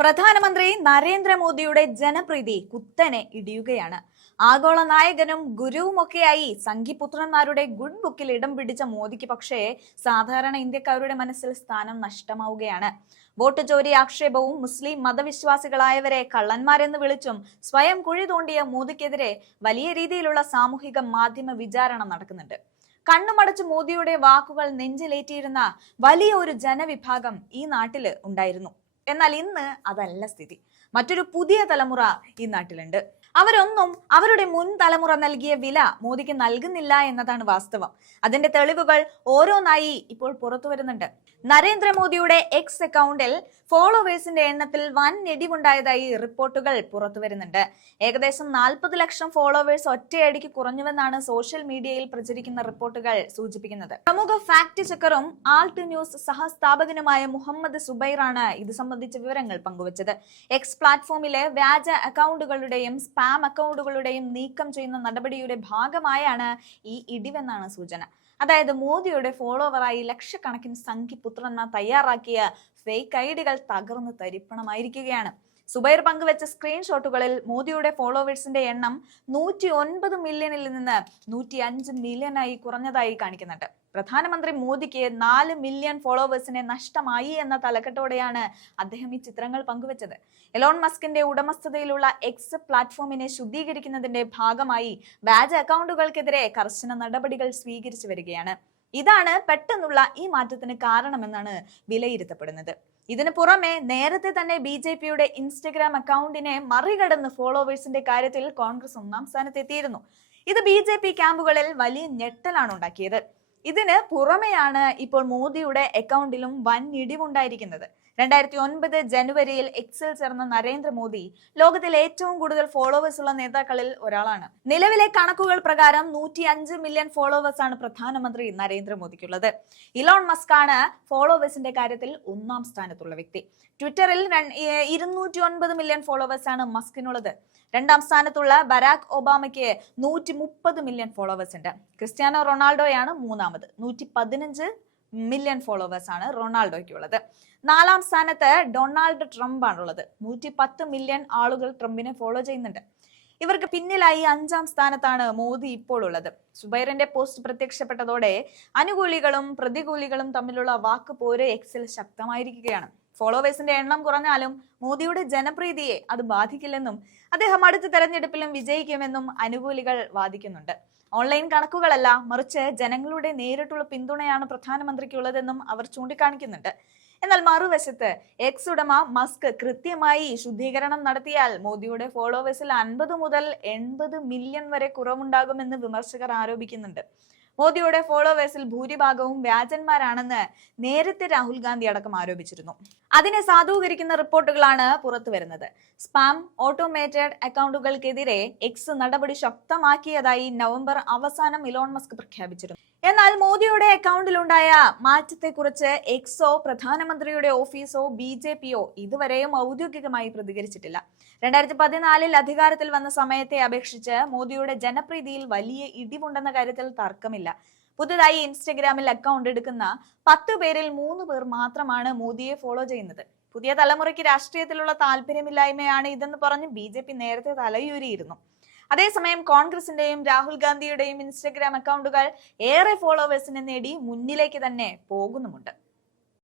പ്രധാനമന്ത്രി നരേന്ദ്രമോദിയുടെ ജനപ്രീതി കുത്തനെ ഇടിയുകയാണ്. ആഗോള നായകനും ഗുരുവുമൊക്കെയായി സംഘിപുത്രന്മാരുടെ ഗുഡ് ബുക്കിൽ ഇടം പിടിച്ച മോദിക്ക് പക്ഷേ സാധാരണ ഇന്ത്യക്കാരുടെ മനസ്സിൽ സ്ഥാനം നഷ്ടമാവുകയാണ്. വോട്ട് ചോരി ആക്ഷേപവും മുസ്ലിം മതവിശ്വാസികളായവരെ കള്ളന്മാരെന്ന് വിളിച്ചും സ്വയം കുഴി തോണ്ടിയ മോദിക്കെതിരെ വലിയ രീതിയിലുള്ള സാമൂഹിക മാധ്യമ വിചാരണ നടക്കുന്നുണ്ട്. കണ്ണുമടച്ച് മോദിയുടെ വാക്കുകൾ നെഞ്ചിലേറ്റിയിരുന്ന വലിയ ഒരു ജനവിഭാഗം ഈ നാട്ടില് ഉണ്ടായിരുന്നു. എന്നാൽ ഇന്ന് അതല്ല സ്ഥിതി. മറ്റൊരു പുതിയ തലമുറ ഈ നാട്ടിലുണ്ട്. അവരൊന്നും അവരുടെ മുൻ തലമുറ നൽകിയ വില മോദിക്ക് നൽകുന്നില്ല എന്നതാണ് വാസ്തവം. അതിന്റെ തെളിവുകൾ ഓരോന്നായി ഇപ്പോൾ പുറത്തു വരുന്നുണ്ട്. നരേന്ദ്രമോദിയുടെ എക്സ് അക്കൗണ്ടിൽ ഫോളോവേഴ്സിന്റെ എണ്ണത്തിൽ വൻ ഇടിവുണ്ടായതായി റിപ്പോർട്ടുകൾ പുറത്തു വരുന്നുണ്ട്. ഏകദേശം 40 ലക്ഷം ഫോളോവേഴ്സ് ഒറ്റയടിക്ക് കുറഞ്ഞുവെന്നാണ് സോഷ്യൽ മീഡിയയിൽ പ്രചരിക്കുന്ന റിപ്പോർട്ടുകൾ സൂചിപ്പിക്കുന്നത്. പ്രമുഖ ഫാക്ട് ചെക്കറും ആൾട്ട് ന്യൂസ് സഹസ്ഥാപകനുമായ മുഹമ്മദ് സുബൈറാണ് ഇത് സംബന്ധിച്ച വിവരങ്ങൾ പങ്കുവച്ചത്. എക്സ് പ്ലാറ്റ്ഫോമിലെ വ്യാജ അക്കൗണ്ടുകളുടെയും സ്പാം അക്കൗണ്ടുകളുടെയും നീക്കം ചെയ്യുന്ന നടപടിയുടെ ഭാഗമായാണ് ഈ ഇടിവെന്നാണ് സൂചന. അതായത് മോദിയുടെ ഫോളോവറായി ലക്ഷക്കണക്കിന് സംഘിപുത്രന്മാർ തയ്യാറാക്കിയ ഫേക്ക് ഐഡികൾ തകർന്ന് തരിപ്പണമായിരിക്കുകയാണ്. സുബൈർ പങ്കുവെച്ച സ്ക്രീൻഷോട്ടുകളിൽ മോദിയുടെ ഫോളോവേഴ്സിന്റെ എണ്ണം 109 മില്യണിൽ നിന്ന് 105 മില്യണായി കുറഞ്ഞതായി കാണിക്കുന്നുണ്ട്. പ്രധാനമന്ത്രി മോദിക്ക് 4 മില്യൺ ഫോളോവേഴ്സിനെ നഷ്ടമായി എന്ന തലക്കെട്ടോടെയാണ് അദ്ദേഹം ഈ ചിത്രങ്ങൾ പങ്കുവച്ചത്. എലോൺ മസ്കിന്റെ ഉടമസ്ഥതയിലുള്ള എക്സ് പ്ലാറ്റ്ഫോമിനെ ശുദ്ധീകരിക്കുന്നതിന്റെ ഭാഗമായി വ്യാജ അക്കൗണ്ടുകൾക്കെതിരെ കർശന നടപടികൾ സ്വീകരിച്ചു വരികയാണ്. ഇതാണ് പെട്ടെന്നുള്ള ഈ മാറ്റത്തിന് കാരണമെന്നാണ് വിലയിരുത്തപ്പെടുന്നത്. ഇതിനു പുറമെ നേരത്തെ തന്നെ BJPയുടെ ഇൻസ്റ്റഗ്രാം അക്കൗണ്ടിനെ മറികടന്ന് ഫോളോവേഴ്സിന്റെ കാര്യത്തിൽ കോൺഗ്രസ് 1-ാം സ്ഥാനത്തെത്തിയിരുന്നു. ഇത് BJP ക്യാമ്പുകളിൽ വലിയ ഞെട്ടലാണ് ഉണ്ടാക്കിയത്. ഇതിന് പുറമെയാണ് ഇപ്പോൾ മോദിയുടെ അക്കൗണ്ടിലും വൻ ഇടിവുണ്ടായിരിക്കുന്നത്. 2009 ജനുവരിയിൽ എക്സിൽ ചേർന്ന നരേന്ദ്രമോദി ലോകത്തിൽ ഏറ്റവും കൂടുതൽ ഫോളോവേഴ്സ് ഉള്ള നേതാക്കളിൽ ഒരാളാണ്. നിലവിലെ കണക്കുകൾ പ്രകാരം 105 മില്യൺ ഫോളോവേഴ്സ് ആണ് പ്രധാനമന്ത്രി നരേന്ദ്രമോദിക്കുള്ളത്. ഇലോൺ മസ്ക് ആണ് ഫോളോവേഴ്സിന്റെ കാര്യത്തിൽ 1-ാം സ്ഥാനത്തുള്ള വ്യക്തി. ട്വിറ്ററിൽ 209 മില്യൺ ഫോളോവേഴ്സ് ആണ് മസ്കിനുള്ളത്. 2-ാം സ്ഥാനത്തുള്ള ബരാക് ഒബാമയ്ക്ക് 130 മില്യൺ ഫോളോവേഴ്സ് ഉണ്ട്. ക്രിസ്ത്യാനോ റൊണാൾഡോയാണ് 3-ാമത്. 115 മില്യൺ ഫോളോവേഴ്സ് ആണ് റൊണാൾഡോയ്ക്കുള്ളത്. 4-ാം സ്ഥാനത്ത് ഡൊണാൾഡ് ട്രംപ് ആണുള്ളത്. 110 മില്യൺ ആളുകൾ ട്രംപിനെ ഫോളോ ചെയ്യുന്നുണ്ട്. ഇവർക്ക് പിന്നിലായി 5-ാം സ്ഥാനത്താണ് മോദി ഇപ്പോൾ ഉള്ളത്. സുബൈറിന്റെ പോസ്റ്റ് പ്രത്യക്ഷപ്പെട്ടതോടെ അനുകൂലികളും പ്രതികൂലികളും തമ്മിലുള്ള വാക്കുപോര് എക്സിൽ ശക്തമായിരിക്കുകയാണ്. ഫോളോവേഴ്സിന്റെ എണ്ണം കുറഞ്ഞാലും മോദിയുടെ ജനപ്രീതിയെ അത് ബാധിക്കില്ലെന്നും അദ്ദേഹം അടുത്ത തെരഞ്ഞെടുപ്പിലും വിജയിക്കുമെന്നും അനുകൂലികൾ വാദിക്കുന്നുണ്ട്. ഓൺലൈൻ കണക്കുകളല്ല, മറിച്ച് ജനങ്ങളുടെ നേരിട്ടുള്ള പിന്തുണയാണ് പ്രധാനമന്ത്രിക്കുള്ളതെന്നും അവർ ചൂണ്ടിക്കാണിക്കുന്നുണ്ട്. എന്നാൽ മറുവശത്ത് എക്സ് ഉടമ മസ്ക് കൃത്യമായി ശുദ്ധീകരണം നടത്തിയാൽ മോദിയുടെ ഫോളോവേഴ്സിൽ 50 മുതൽ 80 മില്യൺ വരെ കുറവുണ്ടാകുമെന്ന് വിമർശകർ ആരോപിക്കുന്നുണ്ട്. മോദിയുടെ ഫോളോവേഴ്സിൽ ഭൂരിഭാഗവും വ്യാജന്മാരാണെന്ന് നേരത്തെ രാഹുൽ ഗാന്ധി അടക്കം ആരോപിച്ചിരുന്നു. അതിനെ സാധൂകരിക്കുന്ന റിപ്പോർട്ടുകളാണ് പുറത്തു വരുന്നത്. സ്പാം ഓട്ടോമേറ്റഡ് അക്കൗണ്ടുകൾക്കെതിരെ എക്സ് നടപടി ശക്തമാക്കിയതായി നവംബർ അവസാനം ഇലോൺ മസ്ക് പ്രഖ്യാപിച്ചിരുന്നു. എന്നാൽ മോദിയുടെ അക്കൗണ്ടിലുണ്ടായ മാറ്റത്തെക്കുറിച്ച് എക്സോ പ്രധാനമന്ത്രിയുടെ ഓഫീസോ BJPയോ ഇതുവരെയും ഔദ്യോഗികമായി പ്രതികരിച്ചിട്ടില്ല. 2014 അധികാരത്തിൽ വന്ന സമയത്തെ അപേക്ഷിച്ച് മോദിയുടെ ജനപ്രീതിയിൽ വലിയ ഇടിവുണ്ടെന്ന കാര്യത്തിൽ തർക്കമില്ല. പുതുതായി ഇൻസ്റ്റഗ്രാമിൽ അക്കൗണ്ട് എടുക്കുന്ന 10 പേരിൽ 3 പേർ മാത്രമാണ് മോദിയെ ഫോളോ ചെയ്യുന്നത്. പുതിയ തലമുറയ്ക്ക് രാഷ്ട്രീയത്തിലുള്ള താല്പര്യമില്ലായ്മയാണ് ഇതെന്ന് പറഞ്ഞ് BJP നേരത്തെ തലയൂരിയിരുന്നു. അതേസമയം കോൺഗ്രസിന്റെയും രാഹുൽ ഗാന്ധിയുടെയും ഇൻസ്റ്റഗ്രാം അക്കൗണ്ടുകൾ ഏറെ ഫോളോവേഴ്സിനെ നേടി മുന്നിലേക്ക് തന്നെ പോകുന്നുമുണ്ട്.